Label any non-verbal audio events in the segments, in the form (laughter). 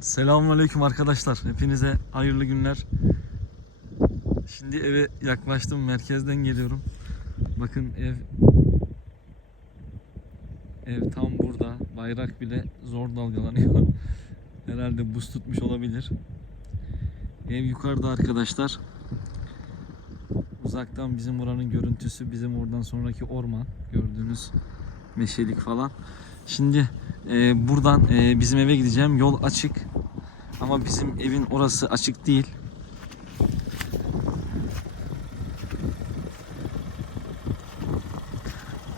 Selamünaleyküm arkadaşlar. Hepinize hayırlı günler. Şimdi eve yaklaştım. Merkezden geliyorum. Bakın ev ev tam burada. Bayrak bile zor dalgalanıyor. (laughs) Herhalde buz tutmuş olabilir. Ev yukarıda arkadaşlar. Uzaktan bizim oranın görüntüsü, bizim oradan sonraki orman gördüğünüz meşelik falan. Şimdi e, buradan e, bizim eve gideceğim. Yol açık. Ama bizim evin orası açık değil.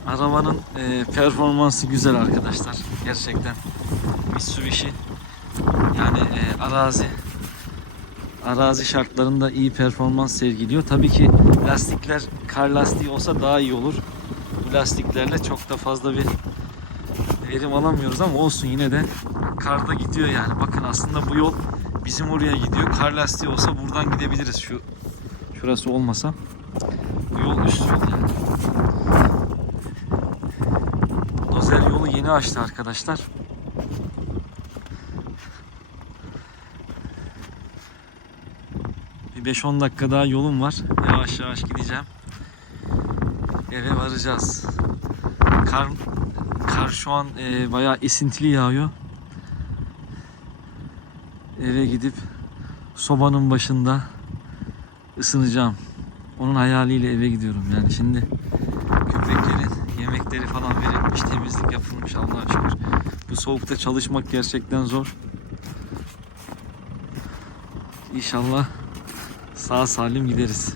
Arabanın e, performansı güzel arkadaşlar. Gerçekten. Mitsubishi. Yani e, arazi arazi şartlarında iyi performans sergiliyor. Tabii ki lastikler kar lastiği olsa daha iyi olur. Lastiklerle çok da fazla bir verim alamıyoruz ama olsun yine de karda gidiyor yani. Bakın aslında bu yol bizim oraya gidiyor. Kar lastiği olsa buradan gidebiliriz şu şurası olmasa. Bu yol üst yol yani. Dozer yolu yeni açtı arkadaşlar. Bir 5-10 dakika daha yolum var. Yavaş yavaş gideceğim. Eve varacağız. Kar Kar şu an e, bayağı esintili yağıyor. Eve gidip sobanın başında ısınacağım. Onun hayaliyle eve gidiyorum. Yani şimdi köpeklerin yemekleri falan verilmiş, temizlik yapılmış Allah'a şükür. Bu soğukta çalışmak gerçekten zor. İnşallah sağ salim gideriz.